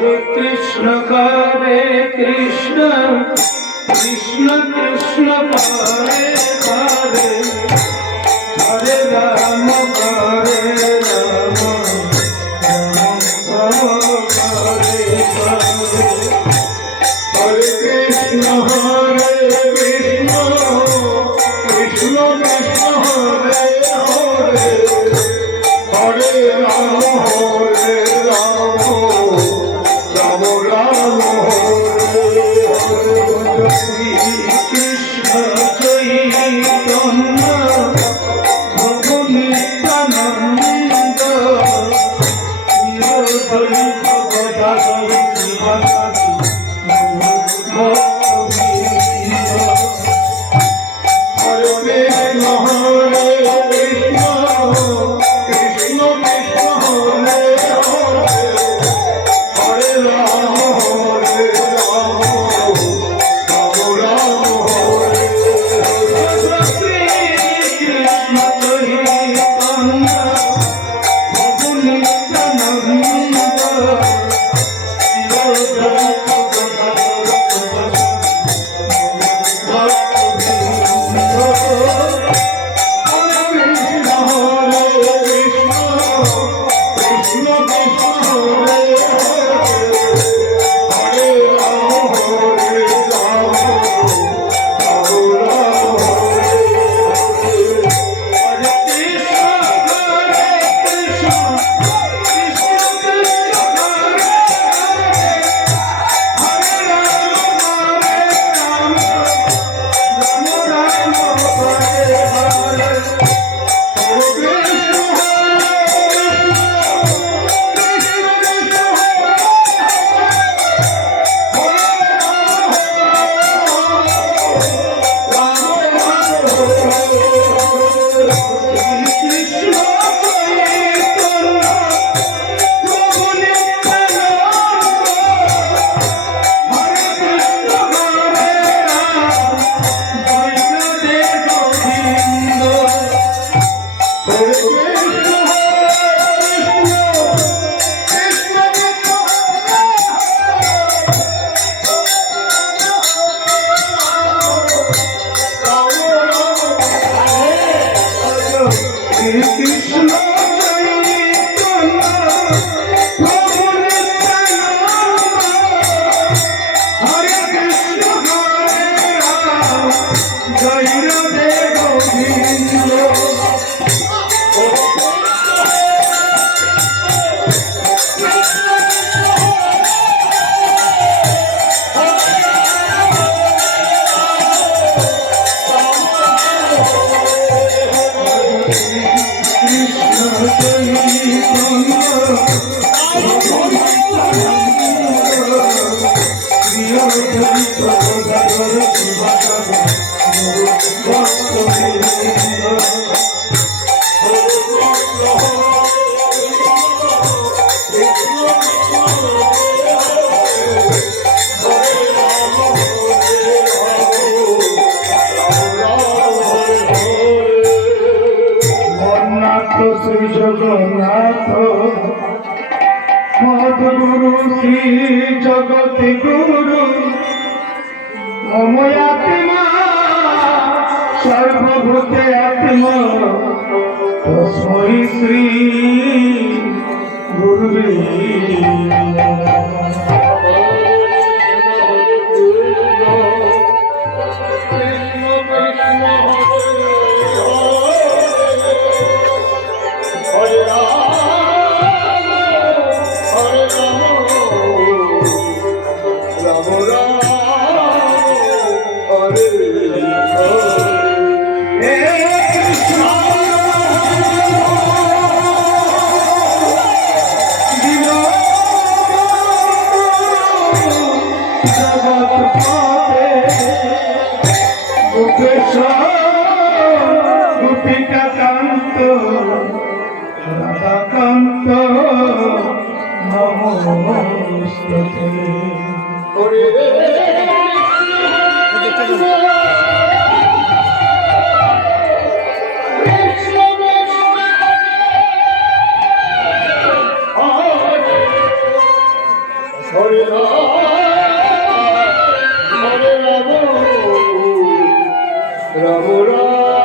হরে কৃষ্ণ কৃষ্ণ কৃষ্ণ হরে হরে হরে রাম হরে রাম রাম হরে হরে হরে কৃষ্ণ কৃষ্ণ কৃষ্ণ হরে হরে হরে রাম রাম রাম হরে হরে শ্রী কৃষ্ণ চৈতন্য প্রভু নিত্যানন্দ শ্রী গদাধর শিবাসাদি ভক্তবৃন্দ হরে কৃষ্ণ কৃষ্ণ কৃষ্ণ হরে হরে হরে রাম রাম রাম হরে শ্রী কৃষ্ণ চৈতন্য প্রভু নিত্যানন্দ শ্রী জগন্নাথ মধুগুরু শ্রী জগতি গুরু মময়াত্মা সর্বভূতে আত্মা তস্मै শ্রী গুরুবে রাধাকান্ত নমস্তে হরে রাম রাম রাম